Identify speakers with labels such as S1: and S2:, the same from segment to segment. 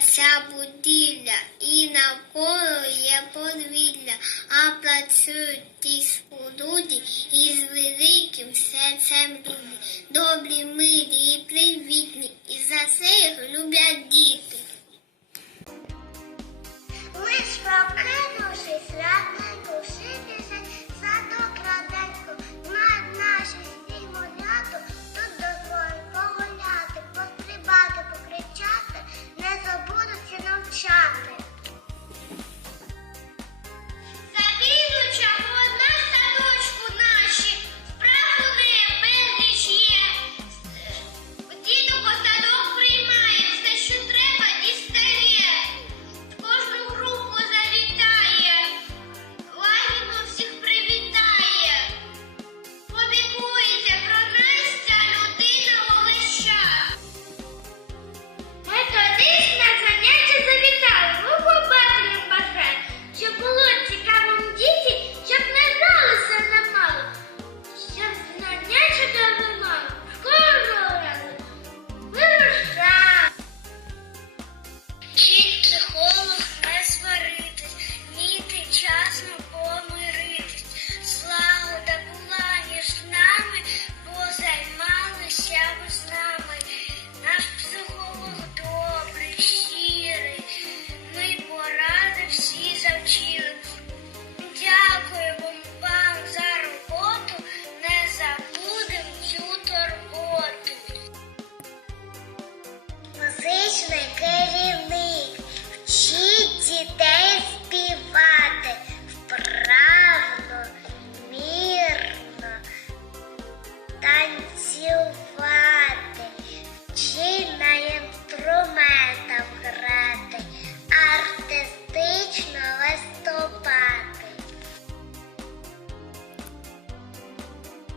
S1: ця будівля і навколо є подвір'я, а працюють ті люди із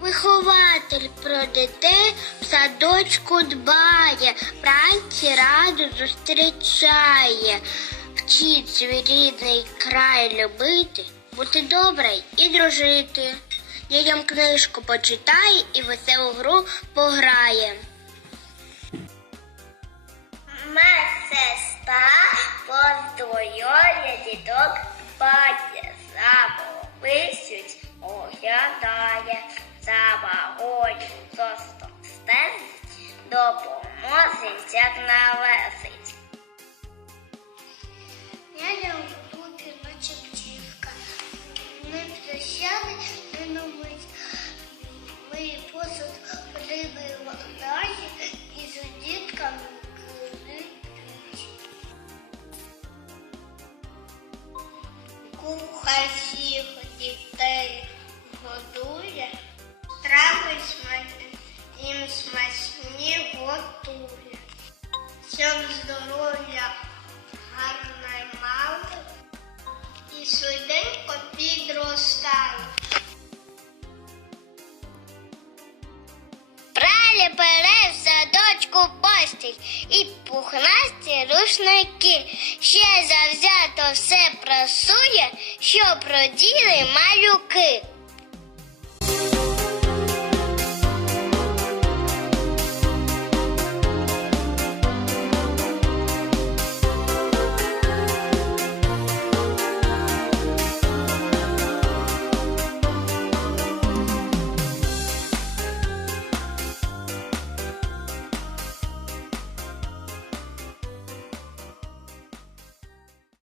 S1: Вихователь про дітей в садочку дбає, вранці раду зустрічає, вчить свій рідний край любити, бути добрий і дружити. Дітям книжку почитає і веселу гру пограє. Медсестра по здоров'я діток дбає, за вагою зостостенить, допоможить, як навесить. Я бути наче птівка, не прощали, не новить. Ми посуд риби водаї і з дітками кричить. Кухар дітей годує, їм смачні готує. Щоб здоров'я гарне мали і швиденько підростали. Пралі пере в садочку постіль і пухнасті рушники. Ще завзято все прасує, що проділи малюки.